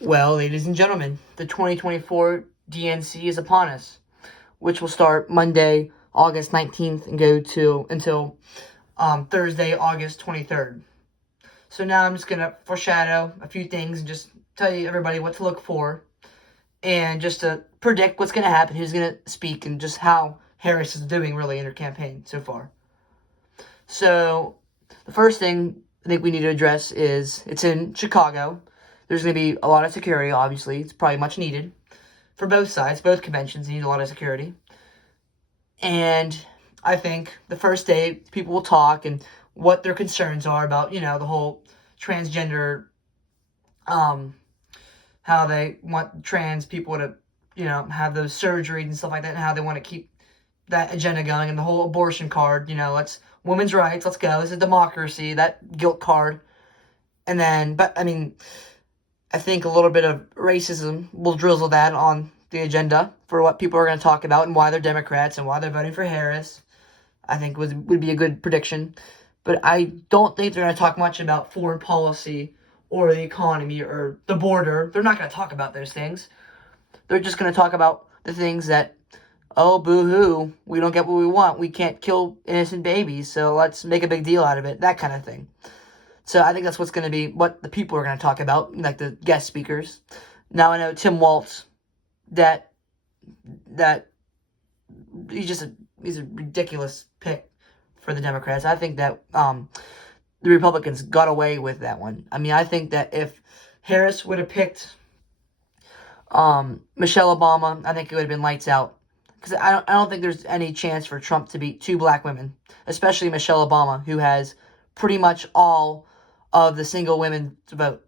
Well, ladies and gentlemen, the 2024 DNC is upon us, which will start Monday, August 19th and go to until Thursday, August 23rd. So now I'm just going to foreshadow a few things and just tell you everybody what to look for and just to predict what's going to happen, who's going to speak, and just how Harris is doing really in her campaign so far. So the first thing I think we need to address is it's in Chicago. There's going to be a lot of security, obviously. It's probably much needed for both sides. Both conventions need a lot of security. And I think the first day, people will talk and what their concerns are about, the whole transgender, how they want trans people to, have those surgeries and stuff like that, and how they want to keep that agenda going, and the whole abortion card, let's women's rights, let's go. This is democracy, that guilt card. And then, I think a little bit of racism will drizzle that on the agenda for what people are going to talk about and why they're Democrats and why they're voting for Harris. I think would be a good prediction. But I don't think they're going to talk much about foreign policy or the economy or the border. They're not going to talk about those things. They're just going to talk about the things that, oh, boo-hoo, we don't get what we want. We can't kill innocent babies, so let's make a big deal out of it. That kind of thing. So I think that's what's going to be what the people are going to talk about, like the guest speakers. Now I know Tim Walz, that he's a ridiculous pick for the Democrats. I think that the Republicans got away with that one. I think that if Harris would have picked Michelle Obama, I think it would have been lights out. Because I don't think there's any chance for Trump to beat two black women, especially Michelle Obama, who has pretty much all of the single women to vote.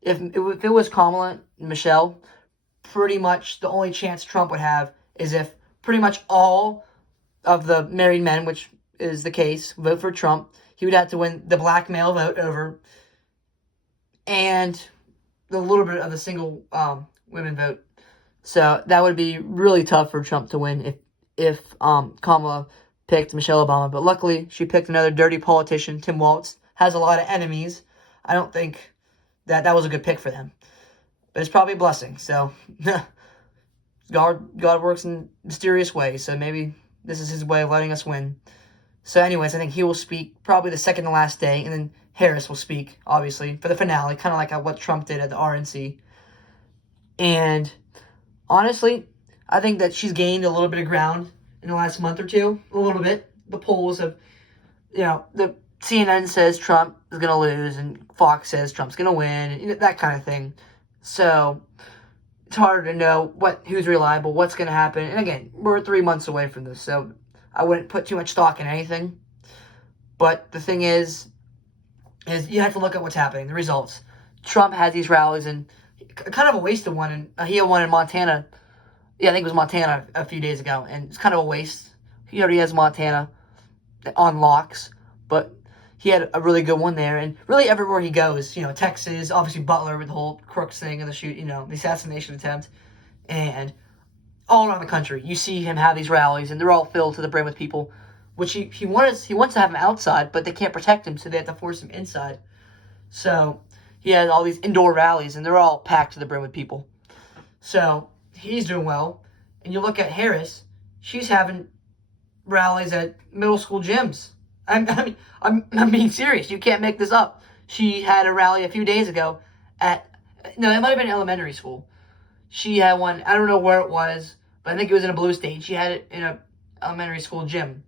If it was Kamala and Michelle, pretty much the only chance Trump would have is if pretty much all of the married men, which is the case, vote for Trump. He would have to win the black male vote over and the little bit of the single women vote. So that would be really tough for Trump to win if Kamala picked Michelle Obama. But luckily, she picked another dirty politician. Tim Walz has a lot of enemies. I don't think that was a good pick for them. But it's probably a blessing. So God works in mysterious ways. So maybe this is his way of letting us win. So anyways, I think he will speak probably the second to last day. And then Harris will speak, obviously, for the finale. Kind of like what Trump did at the RNC. And honestly, I think that she's gained a little bit of ground in the last month or two. A little bit. The polls have, the CNN says Trump is going to lose and Fox says Trump's going to win, and that kind of thing. So it's harder to know who's reliable, what's going to happen. And again, we're 3 months away from this, so I wouldn't put too much stock in anything. But the thing is you have to look at what's happening, the results. Trump has these rallies, and kind of a waste of one. And he had one in Montana. Yeah, I think it was Montana a few days ago, and it's kind of a waste. He already has Montana on locks, but he had a really good one there. And really everywhere he goes, Texas, obviously Butler with the whole Crooks thing and the assassination attempt, and all around the country, you see him have these rallies, and they're all filled to the brim with people, which he wants to have him outside, but they can't protect him, so they have to force him inside. So he has all these indoor rallies, and they're all packed to the brim with people. So he's doing well. And you look at Harris, she's having rallies at middle school gyms. I'm being serious. You can't make this up. She had a rally a few days ago it might have been elementary school. She had one, I don't know where it was, but I think it was in a blue state. She had it in a elementary school gym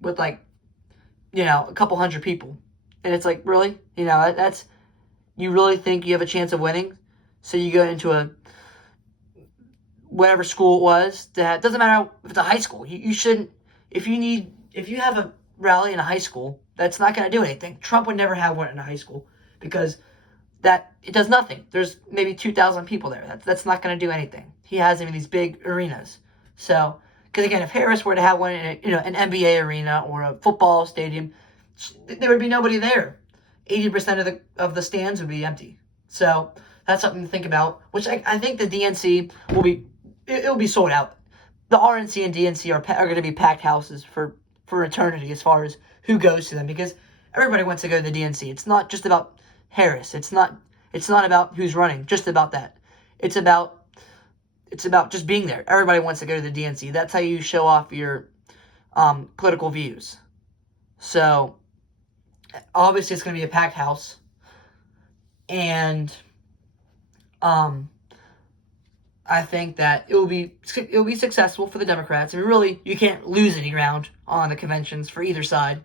with a couple hundred people. And it's like, really? That's, you really think you have a chance of winning? So you go into whatever school it was, that doesn't matter if it's a high school. You shouldn't, if you have a rally in a high school, that's not going to do anything. Trump would never have one in a high school because it does nothing. There's maybe 2,000 people there. That's not going to do anything. He has them in these big arenas. So, because again, if Harris were to have one in an NBA arena or a football stadium, there would be nobody there. 80% of the stands would be empty. So that's something to think about. Which I think the DNC will be sold out. The RNC and DNC are going to be packed houses for eternity as far as who goes to them, because everybody wants to go to the DNC. It's not just about Harris. It's It's not about who's running, just about that. It's about just being there. Everybody wants to go to the DNC. That's how you show off your political views. So obviously it's going to be a packed house, and I think that it will be successful for the Democrats. I mean, really, you can't lose any ground on the conventions for either side.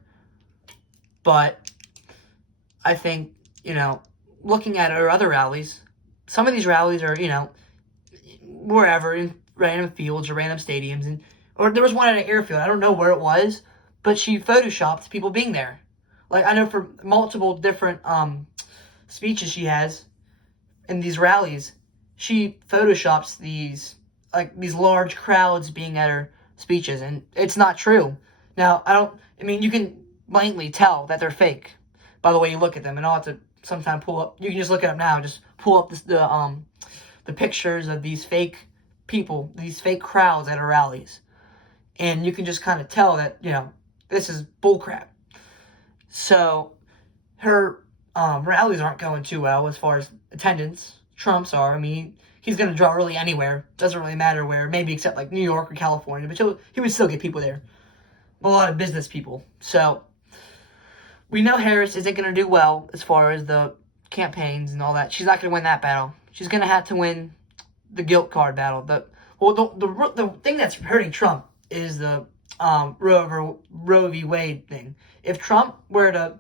But I think, looking at our other rallies, some of these rallies are, wherever, in random fields or random stadiums. Or there was one at an airfield. I don't know where it was, but she photoshopped people being there. Like, I know for multiple different speeches she has in these rallies, she photoshops these large crowds being at her speeches, and it's not true. Now, you can blatantly tell that they're fake by the way you look at them, and I'll have to sometime pull up. You can just look at them now. Just pull up the pictures of these fake people, these fake crowds at her rallies, and you can just kind of tell that this is bullcrap. So her rallies aren't going too well as far as attendance. Trump's are. I mean, he's going to draw really anywhere. Doesn't really matter where, maybe except like New York or California, but he would still get people there. A lot of business people. So we know Harris isn't going to do well as far as the campaigns and all that. She's not going to win that battle. She's going to have to win the guilt card battle. The thing that's hurting Trump is the Roe v. Wade thing. If Trump were to,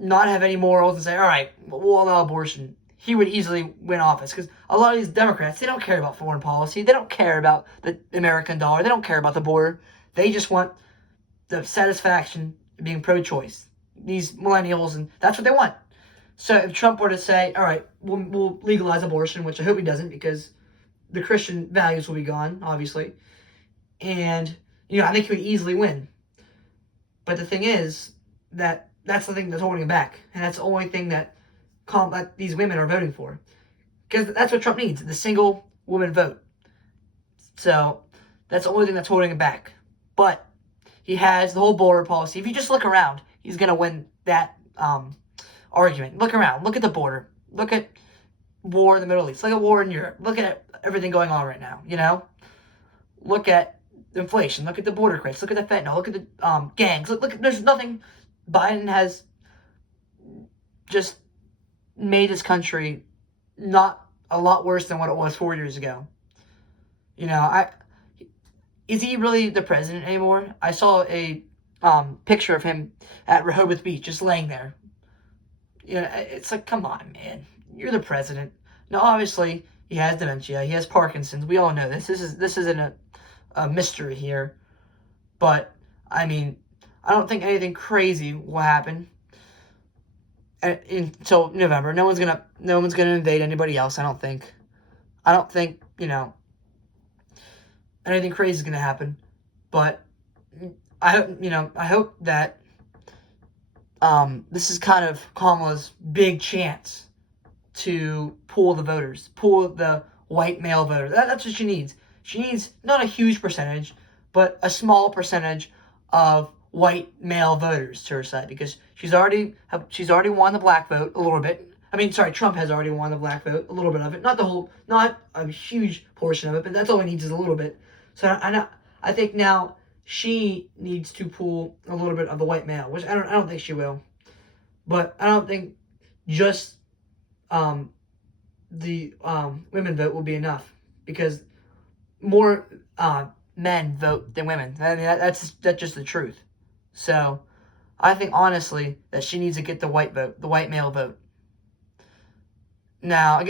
not have any morals and say, all right, we'll allow abortion, he would easily win office. Because a lot of these Democrats, they don't care about foreign policy. They don't care about the American dollar. They don't care about the border. They just want the satisfaction of being pro-choice. These millennials, and that's what they want. So if Trump were to say, all right, we'll legalize abortion, which I hope he doesn't, because the Christian values will be gone, obviously. And, I think he would easily win. But the thing is that that's the thing that's holding him back. And that's the only thing that these women are voting for. Because that's what Trump needs, the single woman vote. So that's the only thing that's holding him back. But he has the whole border policy. If you just look around, he's going to win that argument. Look around. Look at the border. Look at war in the Middle East. Look at war in Europe. Look at everything going on right now, Look at inflation. Look at the border crisis. Look at the fentanyl. Look at the gangs. Look, there's nothing. Biden has just made his country not a lot worse than what it was 4 years ago. Is he really the president anymore? I saw a picture of him at Rehoboth Beach, just laying there. It's like, come on, man. You're the president. Now, obviously, he has dementia. He has Parkinson's. We all know this. This isn't a mystery here. But, I don't think anything crazy will happen until November. No one's gonna invade anybody else. I don't think anything crazy is gonna happen. But I hope that this is kind of Kamala's big chance to pull the white male voter. That's what she needs. She needs not a huge percentage, but a small percentage of white male voters to her side, because she's already won the black vote a little bit. Trump has already won the black vote, a little bit of it, not a huge portion of it, but that's all he needs is a little bit. So I think now she needs to pull a little bit of the white male, which I don't think she will, but I don't think just the women vote will be enough, because more men vote than women. That's just the truth. So I think honestly that she needs to get the white male vote. Now,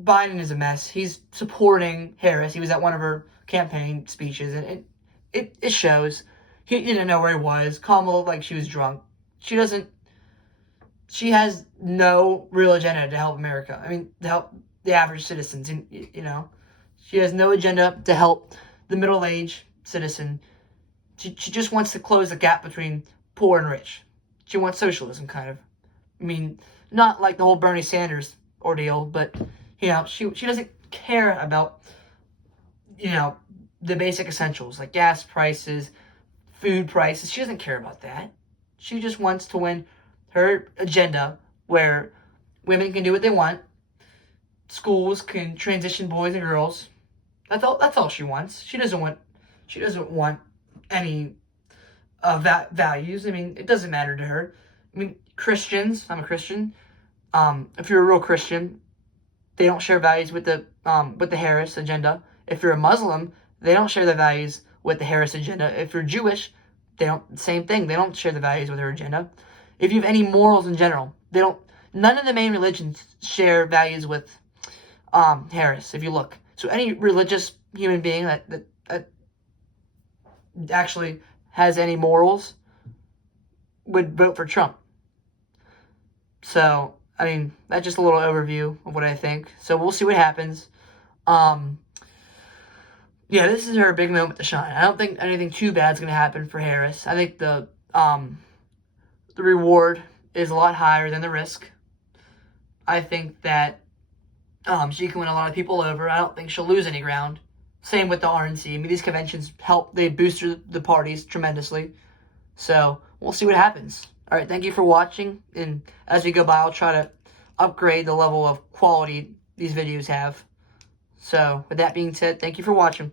Biden is a mess. He's supporting Harris. He was at one of her campaign speeches, and it shows. He didn't know where he was. Kamala looked like she was drunk. She has no real agenda to help America. To help the average citizens. She has no agenda to help the middle-aged citizen. She just wants to close the gap between poor and rich. She wants socialism, kind of. Not like the whole Bernie Sanders ordeal, but, she doesn't care about, the basic essentials, like gas prices, food prices. She doesn't care about that. She just wants to win her agenda where Women can do what they want. Schools can transition boys and girls. That's all she wants. She doesn't want any of that values. I mean, it doesn't matter to her. I mean, Christians, I'm a Christian. If you're a real Christian, they don't share values with the Harris agenda. If you're a Muslim, they don't share the values with the Harris agenda. If you're Jewish, same thing. They don't share the values with her agenda. If you have any morals in general, none of the main religions share values with Harris, if you look. So any religious human being that actually has any morals would vote for Trump. So, I mean, that's just a little overview of what I think. So we'll see what happens. Yeah, this is her big moment to shine. I don't think anything too bad is going to happen for Harris. I think the reward is a lot higher than the risk. I think that she can win a lot of people over. I don't think she'll lose any ground. Same with the RNC. I mean, these conventions they boost the parties tremendously. So we'll see what happens. All right, thank you for watching. And as we go by, I'll try to upgrade the level of quality these videos have. So with that being said, thank you for watching.